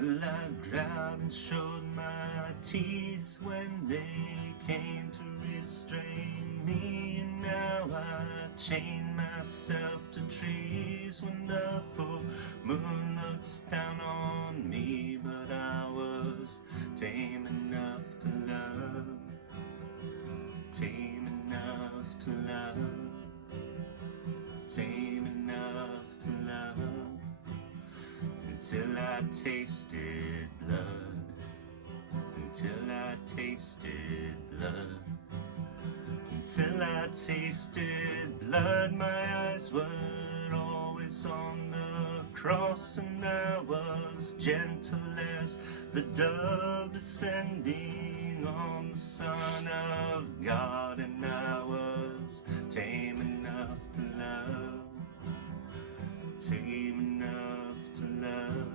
Well, I growled and showed my teeth when they came to restrain me, and now I chain myself to trees when the full moon looks down on me. But I was tame enough to love, tame enough to love, tame enough to love, until I tasted blood, until I tasted blood, until I tasted blood. My eyes were always on the cross, and I was gentle as the dove descending on the Son of God, and I was tame enough to love, tame enough to love,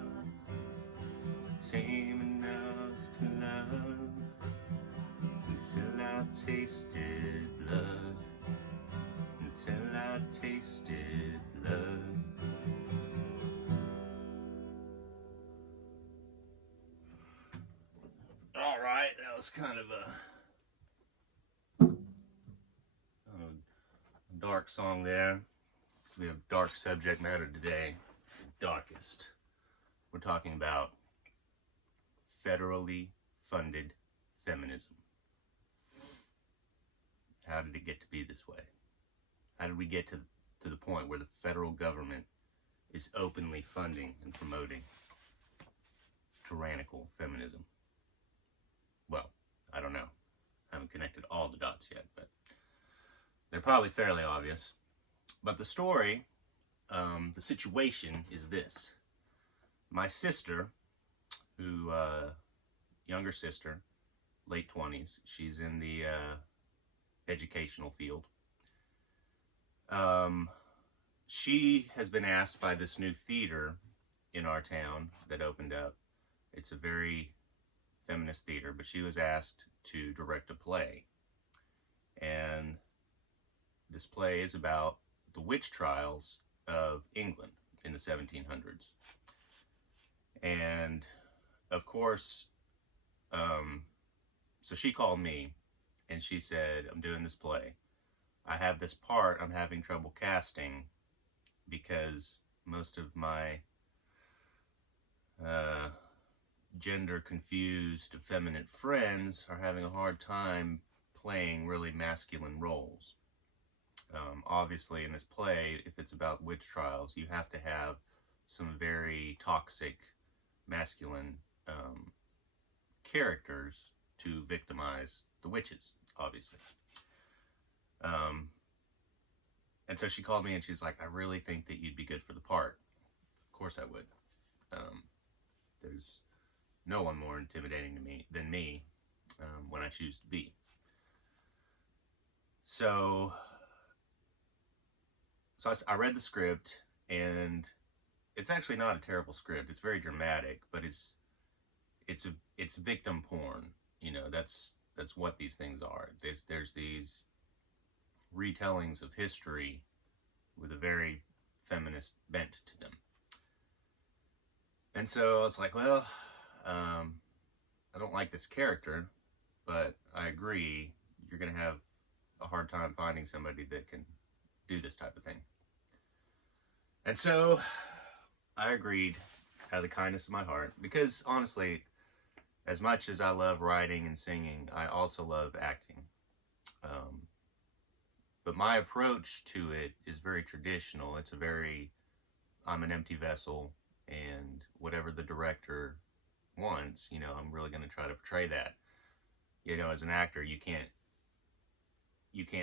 tame enough to love, until I tasted blood, until I tasted blood. All right, that was kind of a dark song there. We have dark subject matter today. It's the darkest. We're talking about federally funded feminism. How did it get to be this way? How did we get to the point where the federal government is openly funding and promoting tyrannical feminism? Well, I don't know. I haven't connected all the dots yet, but they're probably fairly obvious. But the story, the situation is this. My sister, younger sister, late 20s, she's in the educational field. She has been asked by this new theater in our town that opened up. It's a very feminist theater, but she was asked to direct a play. And this play is about the witch trials of England in the 1700s. And of course, so she called me and she said, I'm doing this play. I have this part I'm having trouble casting because most of my gender confused effeminate friends are having a hard time playing really masculine roles. Obviously in this play, if it's about witch trials, you have to have some very toxic masculine characters to victimize the witches, obviously. And so she called me and she's like, I really think that you'd be good for the part. Of course I would. There's no one more intimidating to me than me when I choose to be. So I read the script, and it's actually not a terrible script. It's very dramatic, but it's victim porn. You know, that's what these things are. There's these retellings of history with a very feminist bent to them. And so I was like, well, I don't like this character, but I agree you're going to have a hard time finding somebody that can do this type of thing. And so I agreed out of the kindness of my heart, because honestly, as much as I love writing and singing, I also love acting. But my approach to it is very traditional. It's I'm an empty vessel, and whatever the director wants, you know, I'm really going to try to portray that. You know, as an actor, you can't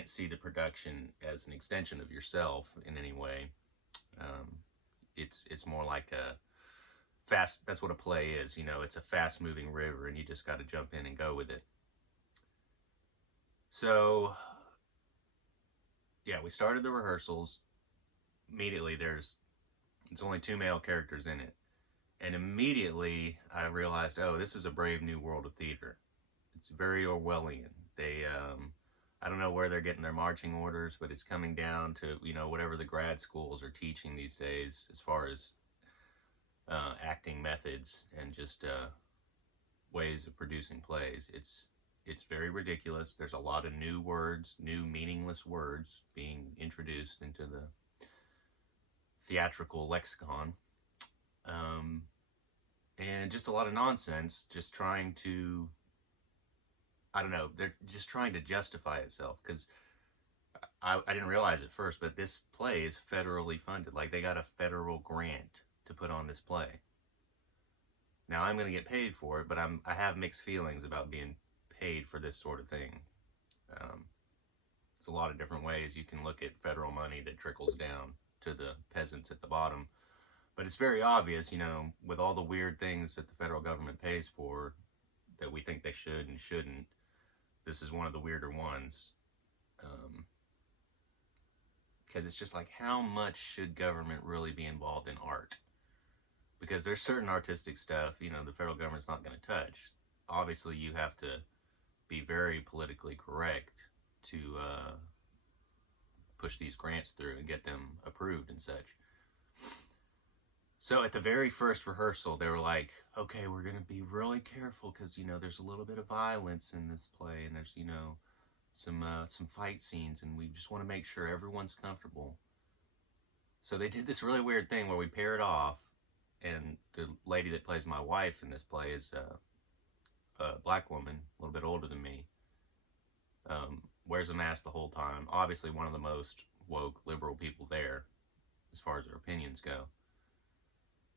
see the production as an extension of yourself in any way. It's more like a fast, that's what a play is, you know, it's a fast moving river and you just got to jump in and go with it. So yeah, we started the rehearsals. Immediately there's only 2 male characters in it. And immediately I realized, oh, this is a brave new world of theater. It's very Orwellian. I don't know where they're getting their marching orders, but it's coming down to, you know, whatever the grad schools are teaching these days as far as acting methods and just ways of producing plays. It's very ridiculous. There's a lot of new words, new meaningless words being introduced into the theatrical lexicon, um, and just a lot of nonsense. Just trying to, I don't know, they're just trying to justify itself because I didn't realize at first, but this play is federally funded. Like they got a federal grant to put on this play. Now I'm going to get paid for it, but I have mixed feelings about being paid for this sort of thing. Um, there's a lot of different ways you can look at federal money that trickles down to the peasants at the bottom. But it's very obvious, with all the weird things that the federal government pays for that we think they should and shouldn't, this is one of the weirder ones. Because it's just like, how much should government really be involved in art? Because there's certain artistic stuff, the federal government's not going to touch. Obviously, you have to be very politically correct to push these grants through and get them approved and such. So at the very first rehearsal, they were like, okay, we're going to be really careful because, there's a little bit of violence in this play and there's, some fight scenes and we just want to make sure everyone's comfortable. So they did this really weird thing where we paired off, and the lady that plays my wife in this play is a black woman, a little bit older than me, wears a mask the whole time. Obviously one of the most woke liberal people there as far as their opinions go.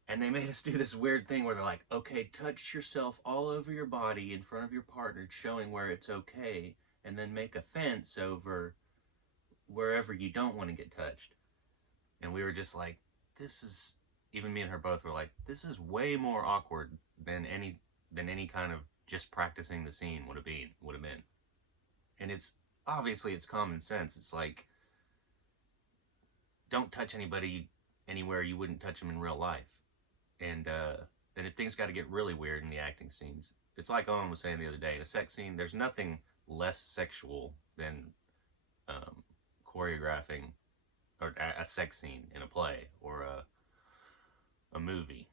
And they made us do this weird thing where they're like, okay, touch yourself all over your body in front of your partner, showing where it's okay, and then make a fence over wherever you don't want to get touched. And we were just like, this is, even me and her both were like, this is way more awkward than any kind of just practicing the scene would have been. And it's obviously it's common sense. It's like, don't touch anybody anywhere you wouldn't touch them in real life. And then if things got to get really weird in the acting scenes, it's like Owen was saying the other day, in a sex scene, there's nothing less sexual than choreographing or a sex scene in a play or a movie.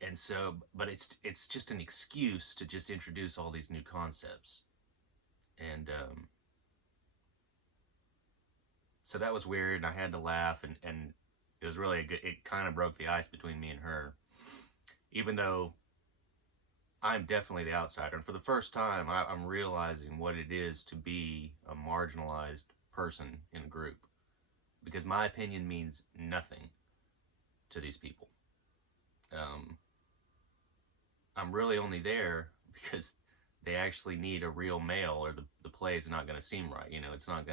And so, but it's just an excuse to just introduce all these new concepts. And so that was weird, and I had to laugh, and it was really it kind of broke the ice between me and her, even though I'm definitely the outsider. And for the first time, I'm realizing what it is to be a marginalized person in a group, because my opinion means nothing to these people. I'm really only there because they actually need a real male, or the play is not going to seem right. It's not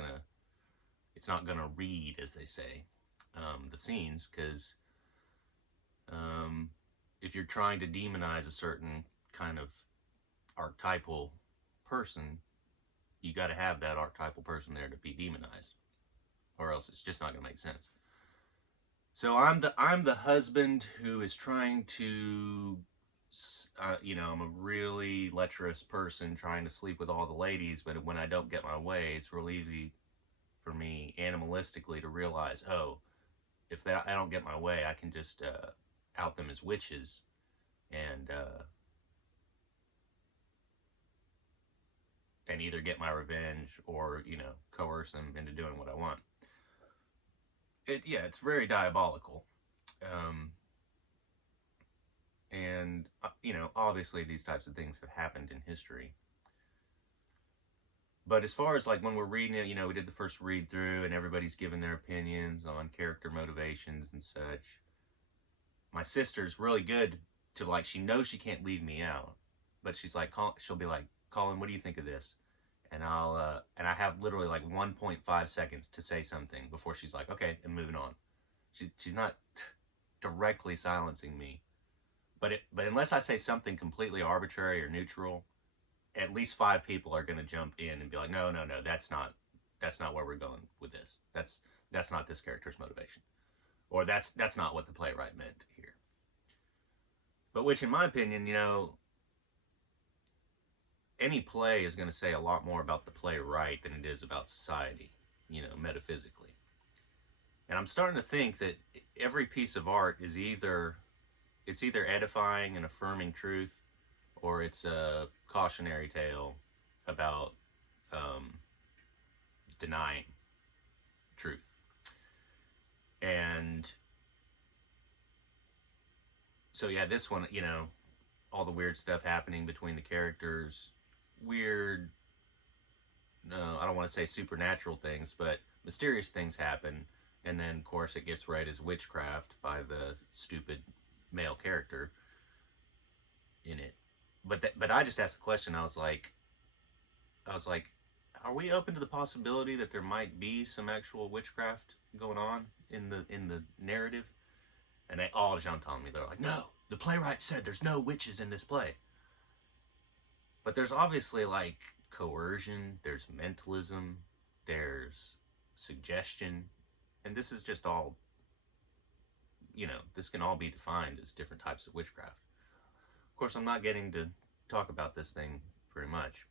gonna read, as they say, the scenes, because if you're trying to demonize a certain kind of archetypal person, you got to have that archetypal person there to be demonized, or else it's just not going to make sense. So I'm the husband who is trying to, I'm a really lecherous person trying to sleep with all the ladies, but when I don't get my way, it's real easy for me animalistically to realize, oh, if I don't get my way, I can just out them as witches and either get my revenge or coerce them into doing what I want. It's very diabolical, and obviously these types of things have happened in history. But as far as like when we're reading it, we did the first read through and everybody's giving their opinions on character motivations and such. My sister's really good to, like, she knows she can't leave me out, but she's like, she'll be like, Colin, what do you think of this? And I have literally like 1.5 seconds to say something before she's like, okay, I'm moving on. She's not directly silencing me, but unless I say something completely arbitrary or neutral, at least 5 people are going to jump in and be like, no, that's not where we're going with this. That's not this character's motivation, or that's not what the playwright meant here. But which, in my opinion, any play is going to say a lot more about the playwright than it is about society, metaphysically. And I'm starting to think that every piece of art is either it's either edifying and affirming truth, or it's a cautionary tale about um, denying truth. And so yeah, this one, all the weird stuff happening between the characters, weird, no, I don't want to say supernatural things, but mysterious things happen. And then, of course, it gets read as witchcraft by the stupid male character in it. But I just asked the question. I was like, are we open to the possibility that there might be some actual witchcraft going on in the narrative? And they all jumped on me. They're like, no, the playwright said there's no witches in this play. But there's obviously like coercion, there's mentalism, there's suggestion, and this is just all, this can all be defined as different types of witchcraft. Of course, I'm not getting to talk about this thing very much.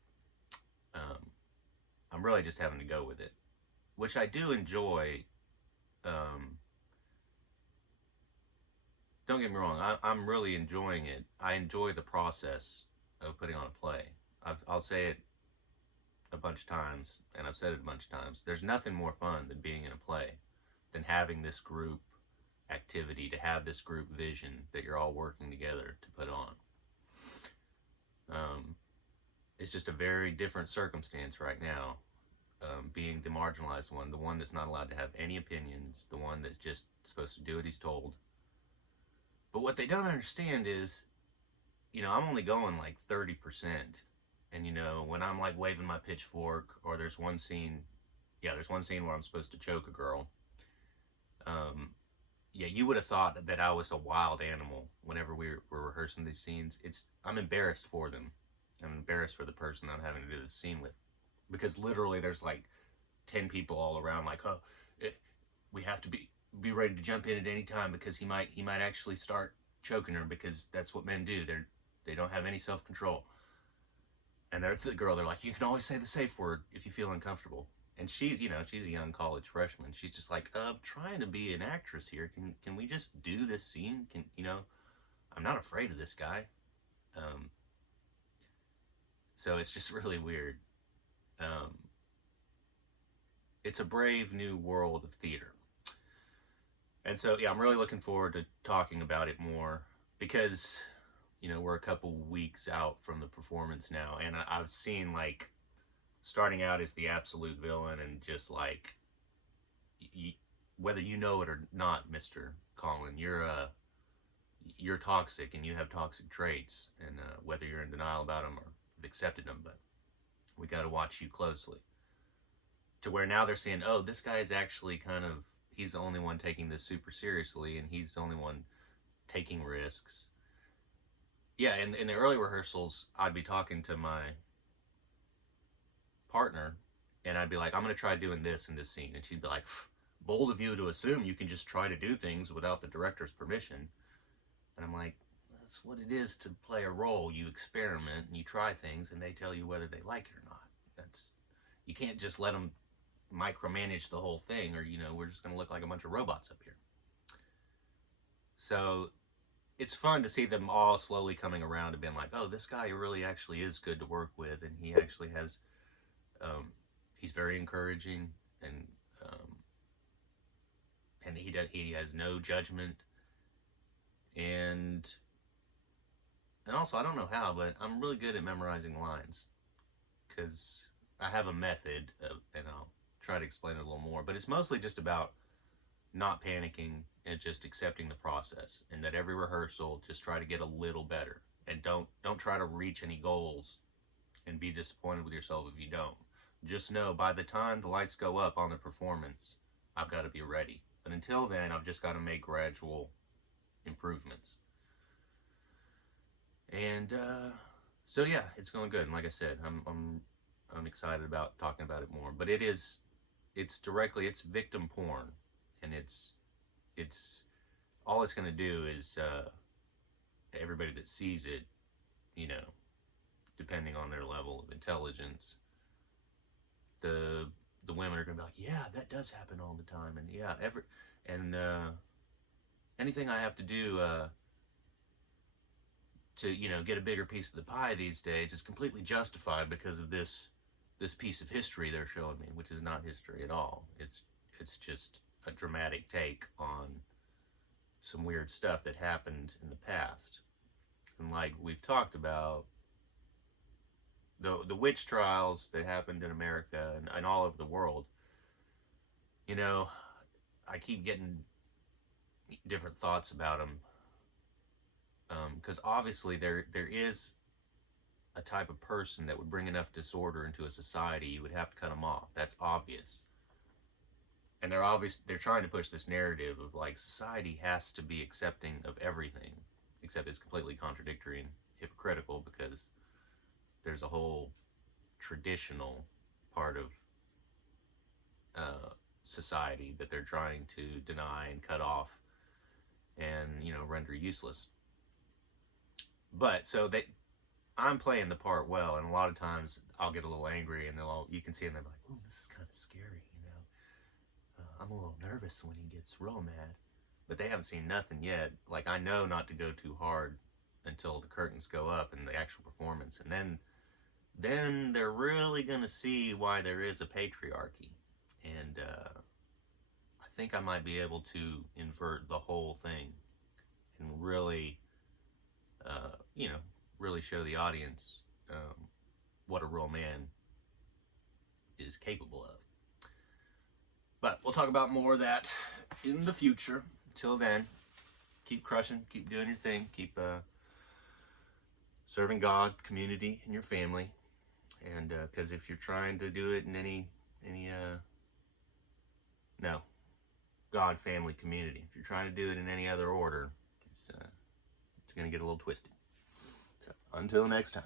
Um, I'm really just having to go with it, which I do enjoy. Um, don't get me wrong, I'm really enjoying it. I enjoy the process of putting on a play. I'll say it a bunch of times, and I've said it a bunch of times. There's nothing more fun than being in a play, than having this group activity, to have this group vision that you're all working together to put on. Um, it's just a very different circumstance right now, being the marginalized one, the one that's not allowed to have any opinions, the one that's just supposed to do what he's told. But what they don't understand is, I'm only going like 30%. And, when I'm like waving my pitchfork, or there's one scene where I'm supposed to choke a girl. Yeah, you would have thought that I was a wild animal whenever we were rehearsing these scenes. I'm embarrassed for them. I'm embarrassed for the person I'm having to do this scene with, because literally there's like 10 people all around, like, oh, we have to be ready to jump in at any time, because he might actually start choking her, because that's what men do. They don't have any self control. And there's the girl. They're like, you can always say the safe word if you feel uncomfortable. And she's a young college freshman. She's just like, I'm trying to be an actress here. Can we just do this scene? I'm not afraid of this guy. Um, so it's just really weird. Um, it's a brave new world of theater. And so, yeah, I'm really looking forward to talking about it more, because, we're a couple weeks out from the performance now. And I've seen, like, starting out as the absolute villain, and just like, whether you know it or not, Mr. Colin, you're toxic, and you have toxic traits, and whether you're in denial about them or have accepted them, but we got to watch you closely. To where now they're saying, oh, this guy is actually he's the only one taking this super seriously, and he's the only one taking risks. Yeah, in the early rehearsals, I'd be talking to my partner, and I'd be like, I'm going to try doing this in this scene. And she'd be like, bold of you to assume you can just try to do things without the director's permission. And I'm like, that's what it is to play a role. You experiment and you try things, and they tell you whether they like it or not. You can't just let them micromanage the whole thing, or we're just going to look like a bunch of robots up here. So it's fun to see them all slowly coming around and being like, oh, this guy really actually is good to work with, and he actually has, he's very encouraging, and he has no judgment, and also, I don't know how, but I'm really good at memorizing lines, because I have a method, and I'll try to explain it a little more. But it's mostly just about not panicking and just accepting the process, and that every rehearsal, just try to get a little better, and don't try to reach any goals and be disappointed with yourself if you don't. Just know, by the time the lights go up on the performance, I've got to be ready. But until then, I've just got to make gradual improvements. And so yeah, it's going good. And like I said, I'm excited about talking about it more. But it's victim porn, and it's all it's going to do is everybody that sees it, depending on their level of intelligence, the women are going to be like, yeah, that does happen all the time, and yeah, anything I have to do to, you know, get a bigger piece of the pie these days is completely justified because of this piece of history they're showing me, which is not history at all. It's just a dramatic take on some weird stuff that happened in the past. And like we've talked about, the witch trials that happened in America and all over the world, you know, I keep getting different thoughts about them, because obviously there is a type of person that would bring enough disorder into a society, you would have to cut them off. That's obvious. And they're trying to push this narrative of like society has to be accepting of everything, except it's completely contradictory and hypocritical because there's a whole traditional part of society that they're trying to deny and cut off and, you know, render useless. But so they I'm playing the part well, and a lot of times I'll get a little angry, and you can see them like, "Ooh, this is kind of scary," you know. I'm a little nervous when he gets real mad, but they haven't seen nothing yet. Like I know not to go too hard until the curtains go up and the actual performance, and then they're really gonna see why there is a patriarchy, and I think I might be able to invert the whole thing and really, you know, really show the audience what a real man is capable of. But we'll talk about more of that in the future. Till then, keep crushing, keep doing your thing, keep serving God, community, and your family. And because if you're trying to do it in any no, God, family, community. If you're trying to do it in any other order, it's going to get a little twisted. So, until next time.